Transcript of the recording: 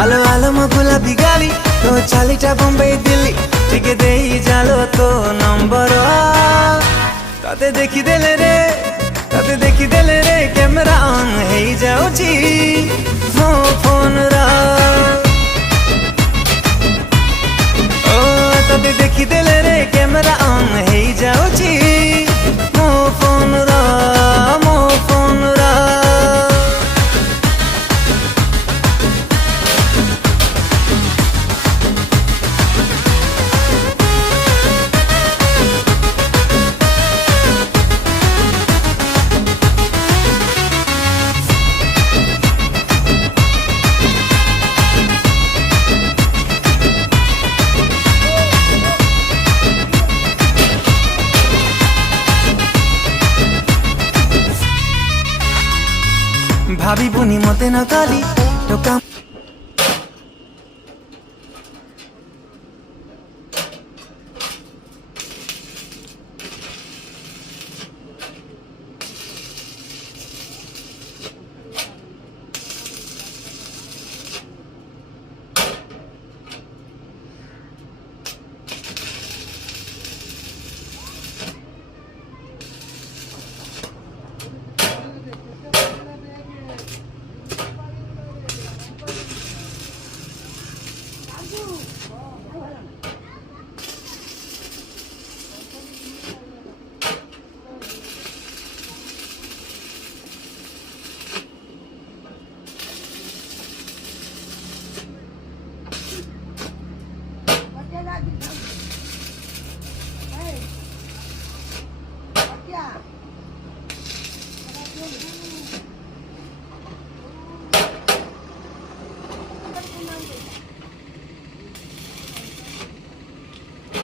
আলো আলো গুলাবি গালি তো চালিটা বোম্বাই দিল্লি টিকে দেই জালো তো নম্বর তাতে দেখি দেলে রে ক্যামেরা অন হেই যাଉଛି ମୋ ଫୋନର ଓ ତତେ ଦେଖିଦେଲେ ରେ କ୍ୟାମେରା ଅନ୍ ହେଇ ଯାଉଛି ମୋ ଫୋନର ভাবিবুনি মতে না কালি টোকা